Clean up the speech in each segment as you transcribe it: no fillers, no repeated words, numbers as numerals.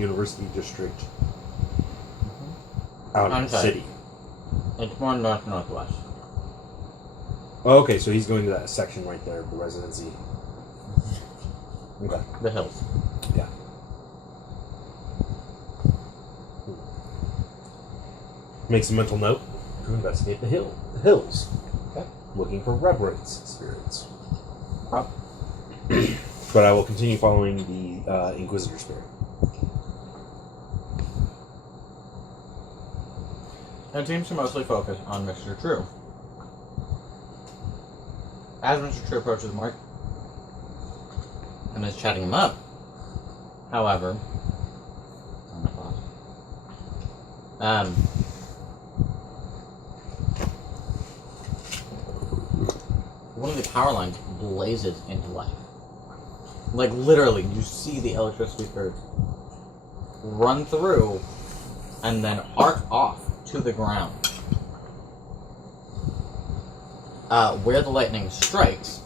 University District out of the city. It's more northwest. Oh, okay, so he's going to that section right there, the residency. Okay. The hills. Yeah. Makes a mental note to investigate the hills. Okay. Looking for reverence spirits. But I will continue following the Inquisitor spirit. It seems to mostly focus on Mr. True. As Mr. True approaches Mark and is chatting him up, however, one of the power lines blazes into life. Like, literally, you see the electricity curve run through and then arc off to the ground. Where the lightning strikes,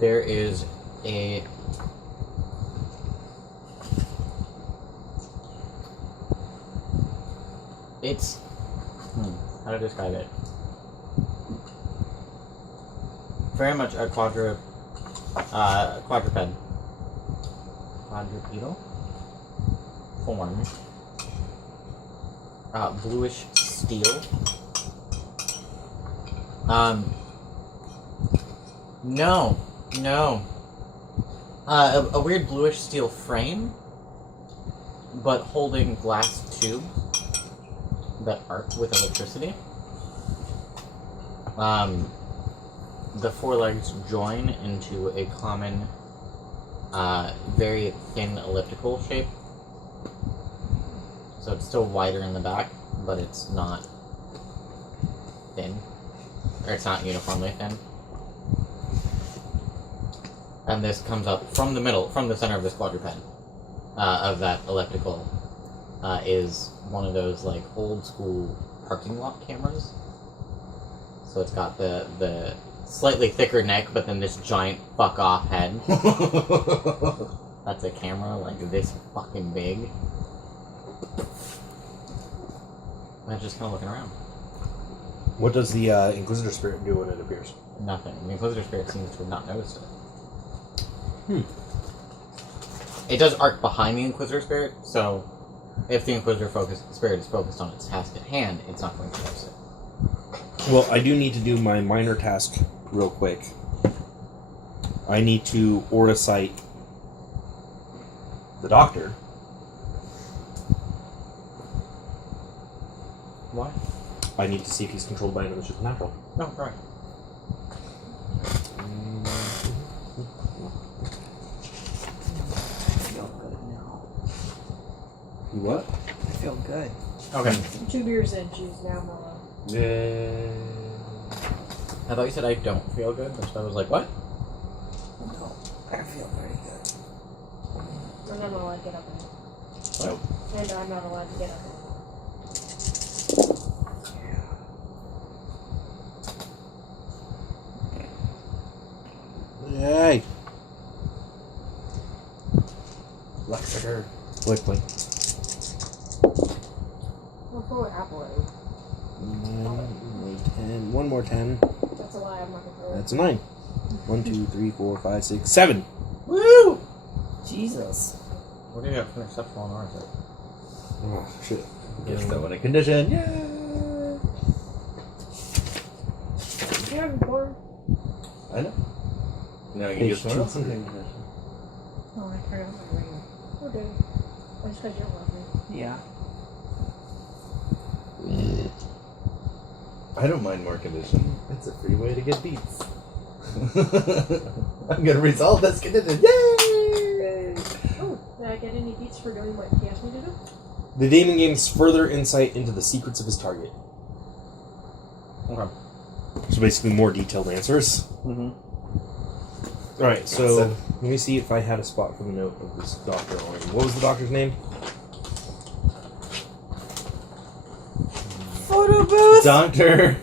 there is a... It's... how to describe it? Very much a quadrupedal form. Bluish steel. No. A weird bluish steel frame, but holding glass tubes that arc with electricity. The forelegs join into a common, very thin elliptical shape. So it's still wider in the back, but it's not thin. Or it's not uniformly thin. And this comes up from the middle, from the center of this quadruped, of that elliptical, is one of those, like, old school parking lot cameras. So it's got the slightly thicker neck, but then this giant fuck off head. That's a camera, like, this fucking big. And it's just kind of looking around. What does the Inquisitor spirit do when it appears? Nothing. The Inquisitor spirit seems to have not noticed it. It does arc behind the Inquisitor spirit, so if the Inquisitor spirit is focused on its task at hand, it's not going to notice it. Well, I do need to do my minor task real quick. I need to orticite the doctor. Why? I need to see if he's controlled by another supernatural. No, right. I feel good now. You what? I feel good. Okay. 2 beers in, she's now mellow. Yeah. I thought you said I don't feel good, so I was like, what? No, I feel pretty good. I'm not allowed to get up in it. Oh. And I'm not allowed to get up in it. Yay! Lexeter. Liquid. I'll throw an apple at you. 10. One more 10. That's a lie, I'm not gonna throw it. That's a 9. 1, 2, 3, 4, 5, 6, 7. Woo! Jesus. What do you have for an exceptional on ours? Oh, shit. Gets that one a condition. Yeah. You haven't born? I know. Now you can get someone else. Oh, I turned out my ring. Oh, dude. That's because you don't love me. Yeah. I don't mind more condition. It's a free way to get beats. I'm gonna resolve this condition. Yay! Oh, did I get any beats for doing what he asked me to do? The demon gains further insight into the secrets of his target. Okay. So basically more detailed answers. Mm-hmm. Alright, so let me see if I had a spot for the note of this doctor on him. What was the doctor's name? Photo booth! Doctor.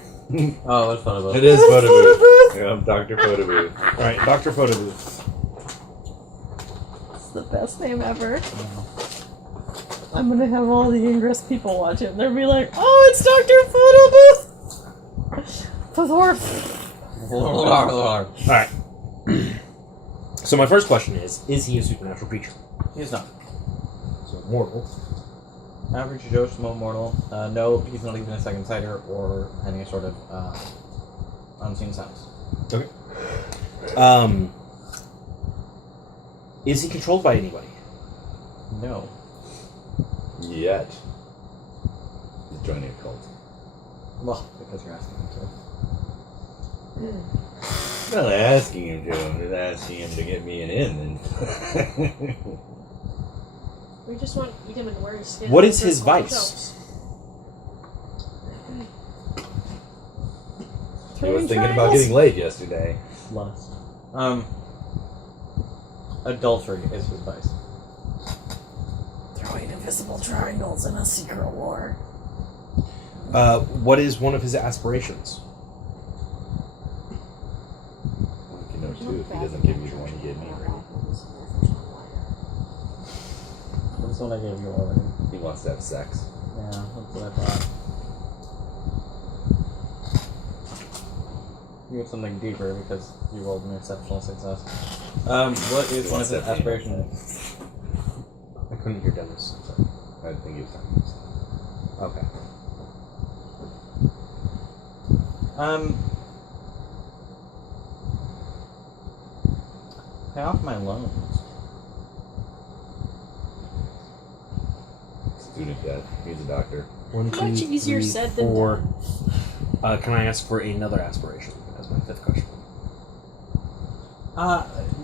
Oh, it's photo booth. It is That's photo photo booth. Yeah, I'm Dr. Photo Booth. Alright, Dr. Photobooth. It's the best name ever. I'm gonna have all the Ingress people watch it. They'll be like, "Oh, it's Dr. Photo Booth." Alright. So my first question is he a supernatural creature? He's not. So mortal. Average Joe Schmo mortal. No, he's not even a second sighter or any sort of unseen sounds. Okay. Is he controlled by anybody? No. Yet. He's joining a cult. Well, because you're asking him to. I'm not asking him to, I'm just asking him to get me an in. We just want him to wear his skin. What is his vice? He was thinking about getting laid yesterday. Lust. Adultery is his vice. Throwing invisible triangles in a secret war. What is one of his aspirations? You know, too, if he doesn't give you the one he gave me already. That's what I gave you already. He wants to have sex. Yeah, that's what I thought. You get something deeper because you rolled an exceptional success. What is one of his aspirations? I couldn't hear Dennis. Sorry. I think he was talking about Okay. Pay off my loans. student debt. He's a doctor. 1, 2, Much easier 3, said than 4. Can I ask for another aspiration as my fifth question?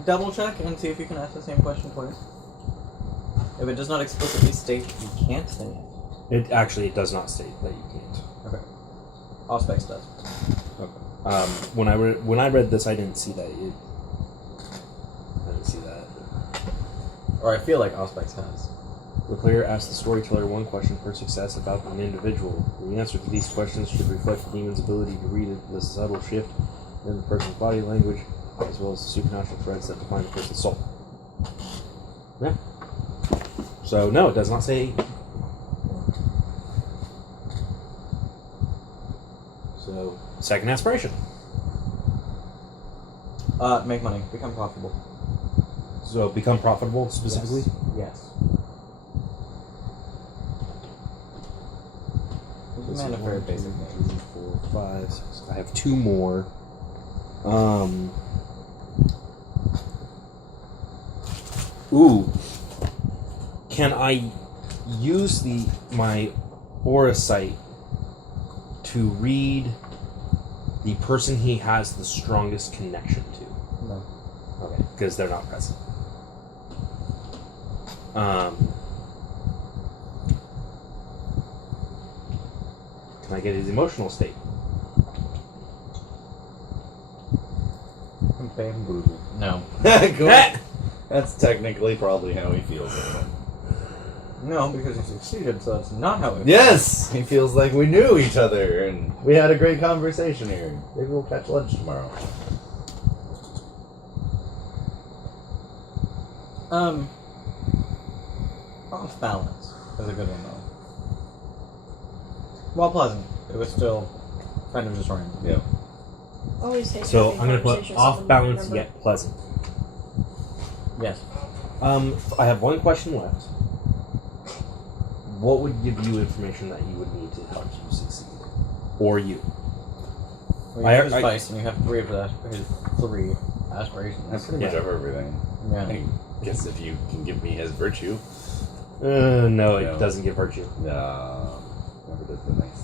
Double check and see if you can ask the same question twice. If it does not explicitly state you can't say it. It does not state that you can't. Okay. Auspex does. Okay. When I read this, I didn't see that. I didn't see that. Or I feel like Auspex has. The player asks the storyteller one question per success about an individual. The answer to these questions should reflect the demon's ability to read the subtle shift in the person's body language, as well as the supernatural threads that define the person's soul. Yeah. So, no, it does not say. So, second aspiration. Make money. Become profitable. So, become profitable specifically? Yes. He's a man of very basic needs. 3, 4, 5, 6. I have 2 more. Ooh. Can I use my aura sight to read the person he has the strongest connection to? No. Okay, because they're not present. Can I get his emotional state? Bamboozled. No. Cool. That's technically probably how he feels. No, because he succeeded, so that's not how it Yes! He feels like we knew each other and we had a great conversation here. Maybe we'll catch lunch tomorrow. Off balance is a good one, though. While pleasant, it was still kind of disorienting. Yeah. Always hate So having I'm going to put conversations off with balance them, yet pleasant. Yes. I have one question left. What would give you information that you would need to help you succeed? Or you? Well, you have his vice, and you have 3 of his 3 aspirations. I pretty much have everything. Yeah. I guess if you can give me his virtue. No, it doesn't give virtue. No. Never does the nice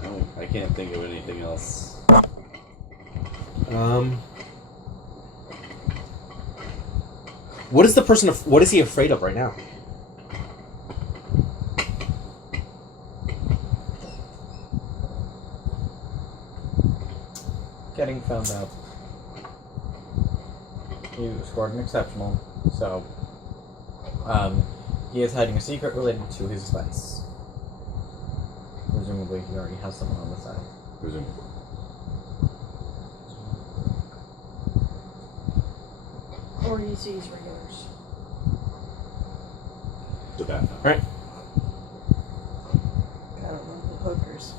things. I can't think of anything else. What is the person? What is he afraid of right now? Getting found out. You scored an exceptional, so he is hiding a secret related to his vice. Presumably, he already has someone on the side. Presumably. Or he sees regulars. Definitely. Right. Gotta love the hookers.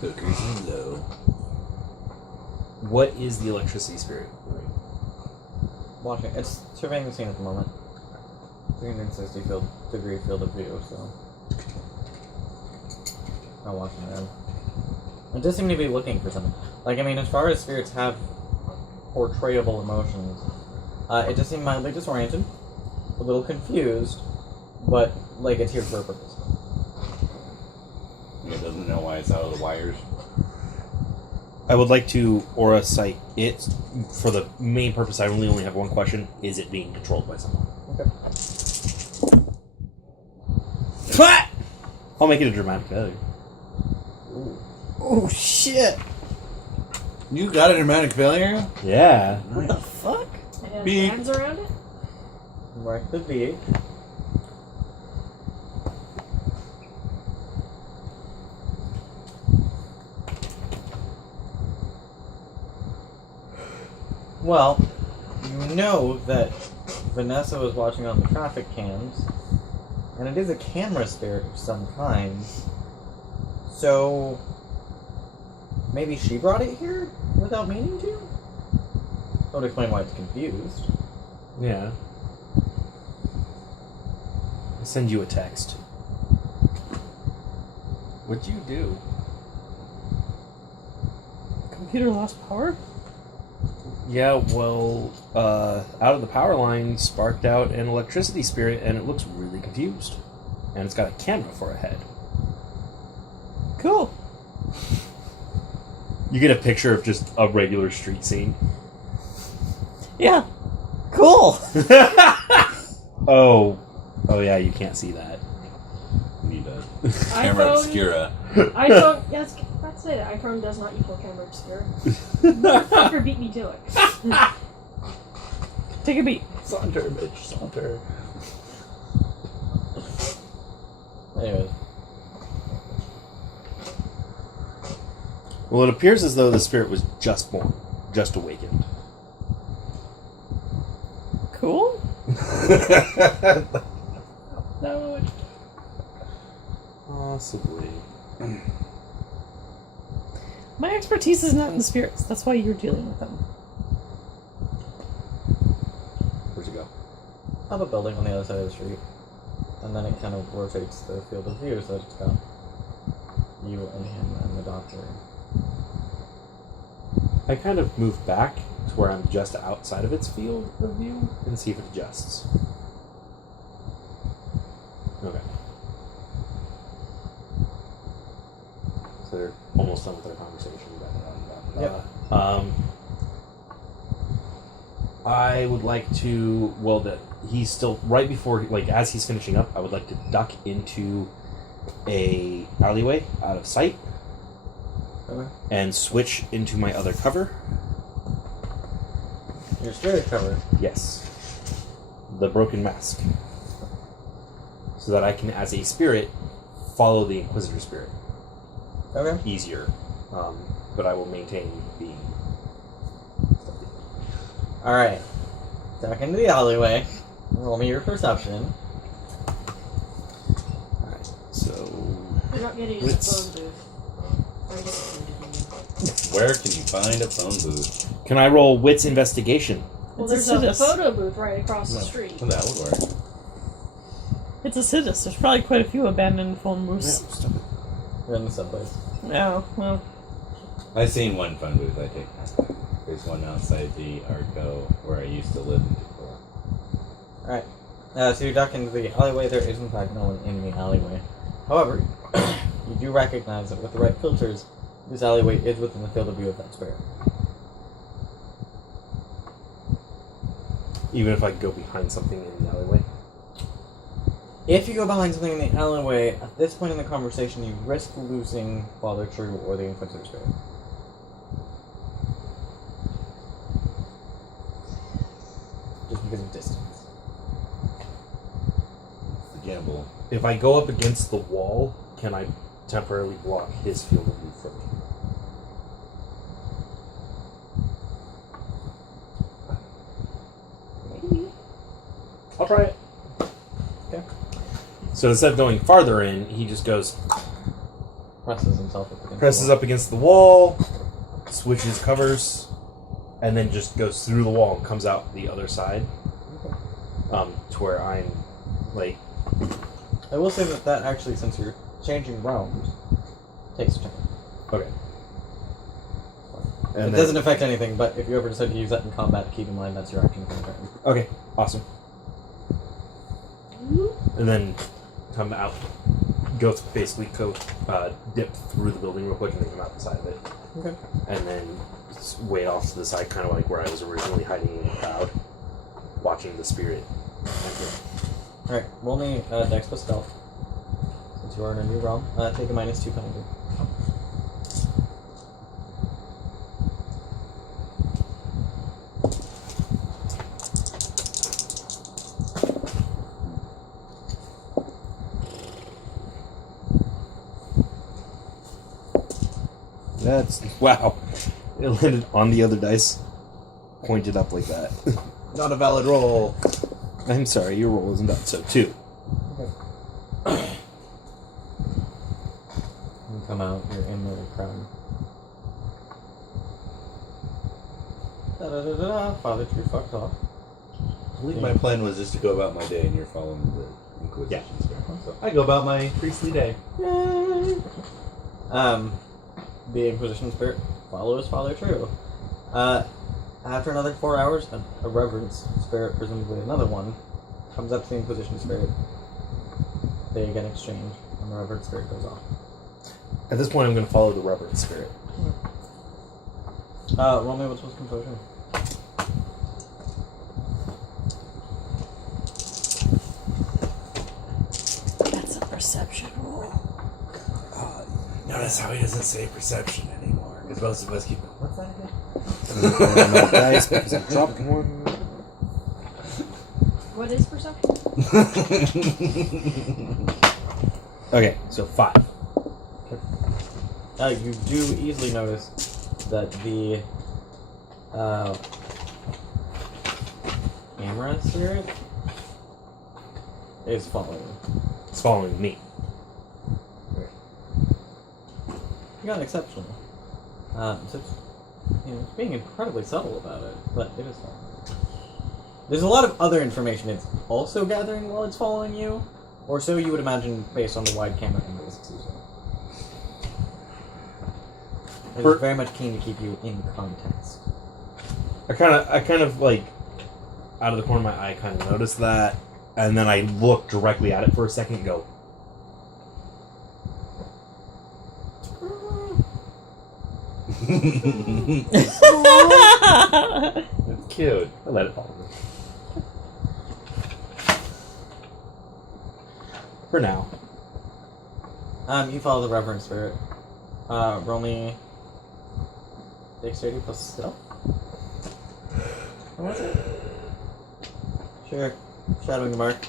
Hookers and low. What is the electricity spirit doing? Watching. It's surveying the scene at the moment. 360-degree field of view, so. Not watching them. It does seem to be looking for something. Like, I mean, as far as spirits have portrayable emotions, it just seemed mildly disoriented, a little confused, but, like, it's here for a purpose. It doesn't know why it's out of the wires. I would like to aura sight it for the main purpose. I only have one question: is it being controlled by someone? Okay. I'll make it a dramatic failure. Oh, shit! You got a dramatic failure? Yeah. What the fuck? It has Beep. bands around it? Right the V8. Well, you know that Vanessa was watching on the traffic cams, and it is a camera spirit of some kind. So, maybe she brought it here without meaning to? That would explain why it's confused. Yeah. I'll send you a text. What'd you do? Computer lost power? Yeah, well, out of the power line sparked out an electricity spirit, and it looks really confused. And it's got a camera for a head. Cool. You get a picture of just a regular street scene. Yeah. Cool. Oh yeah, you can't see that. Need a camera iPhone- obscura. iPhone, yes, let's say that iPhone does not equal camera obscura. Motherfucker beat me to it. Take a beat. Saunter, bitch, saunter. Anyways. Well, it appears as though the spirit was just born, just awakened. Cool. No, Possibly. My expertise is not in the spirits. That's why you're dealing with them. Where'd you go? I have a building on the other side of the street, and then it kind of rotates the field of view, so it's got you and him and the doctor. I kind of move back to where I'm just outside of its field of view and see if it adjusts. Okay. So they're almost done with their conversation. Yep. I would like to, well, that he's still, right before, like, as he's finishing up, I would like to duck into a alleyway out of sight Okay. and switch into my other cover. Your spirit cover. Yes. The broken mask. So that I can, as a spirit, follow the Inquisitor spirit. Okay. Easier. But I will maintain being stealthy. Alright. Duck into the alleyway. Roll me your perception. Alright, so... you're not getting in the Let's- phone booth. I'm disappointed in you. Where can you find a phone booth? Can I roll Wits Investigation? Well, It's a there's a sadist. photo booth right across the street. Well, that would work. It's a Sidus. There's probably quite a few abandoned phone booths. stop it. You're in the subways. Yeah, well. I've seen one phone booth, I think. There's one outside the Arco where I used to live before. Alright. So you duck into the alleyway. There is, in fact, no one in the alleyway. However, you do recognize that with the right filters, this alleyway is within the field of view of that spirit. Even if I go behind something in the alleyway? If you go behind something in the alleyway, at this point in the conversation, you risk losing Father True or the Inquisitor spirit. Just because of distance. It's a gamble. If I go up against the wall, can I temporarily block his field of view from me? Maybe. I'll try it. Okay. So instead of going farther in, he just goes, Presses himself up against presses the wall. up against the wall, switches covers, and then just goes through the wall and comes out the other side. To where I'm, like... I will say that actually, since you're changing realms, takes a turn. Okay. It doesn't affect anything, but if you ever decide to use that in combat, keep in mind that's your action for the turn. Okay, awesome. And then come out, go basically dip through the building real quick and then come out the side of it. Okay. And then way off to the side, kind of like where I was originally hiding in the crowd, watching the spirit. Alright, roll me Dex plus Stealth. Since you are in a new realm, take a -2 penalty. That's... Wow. It landed on the other dice, pointed up like that. Not a valid roll. I'm sorry, your roll isn't up, so 2. You come out, you're in the crowd. Da-da-da-da-da, Father True fucked off. I believe my plan was just to go about my day, and you're following the Inquisition spirit. So I go about my priestly day. Yay! The Inquisition spirit follows Father True. After another 4 hours, a Reverence spirit, presumably another one, comes up to the Inquisition spirit. They again exchange, and the Reverence spirit goes off. At this point, I'm going to follow the reverend spirit. Roll me what's with composure. That's a perception roll. Notice how he doesn't say perception anymore. Because most of us keep going, what's that again? Another dice because I dropped one. What is perception? Okay, so 5. You do easily notice that the camera spirit is following you. It's following me. You got exceptional. So it's, it's being incredibly subtle about it, but it is following. There's a lot of other information it's also gathering while it's following you, or so you would imagine based on the wide camera angles it's using. It's very much keen to keep you in context. I kind of like, out of the corner of my eye, kind of noticed that, and then I look directly at it for a second and go, It's cute. I let it follow me. For now. You follow the Reverend Spirit. Roll me Dexterity plus Stealth. What was it? Sure. Shadowing the mark.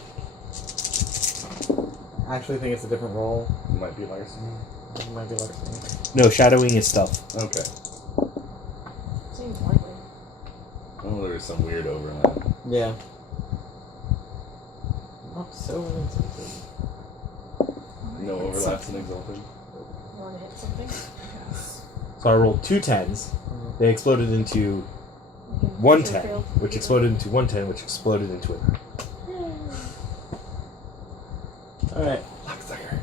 I actually think it's a different roll. It might be larceny. It might be larceny. No, shadowing is stealth. Okay. Seems likely. Oh, there's some weird overlap. Yeah. Not so insensitive. No overlaps in Exalted. You want to hit something? So I rolled 2 10s. They exploded into You can 1 show 10, field. which exploded into 1 10, which exploded into a 9. Alright. Locksucker.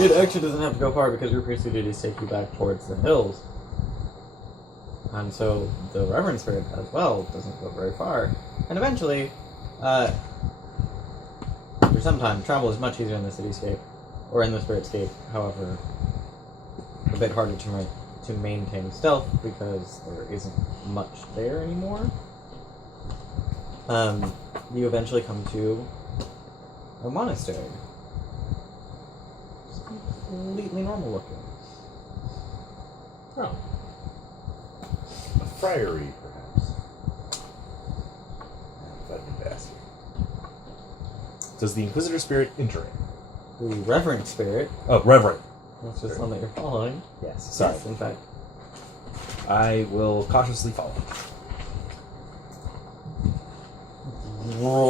It actually doesn't have to go far because your priestly duties take you back towards the hills. And so the Reverend Spirit as well doesn't go very far. And eventually, after some time, travel is much easier in the cityscape, or in the spiritscape, however, a bit harder to maintain stealth because there isn't much there anymore. You eventually come to a monastery. It's completely normal looking. Oh. A friary, perhaps. Fucking bastard. Does the Inquisitor spirit enter it? The Reverend Spirit, Oh, Reverend. that's just one that you're following. Yes, sorry. Yes, in fact. I will cautiously follow. Roll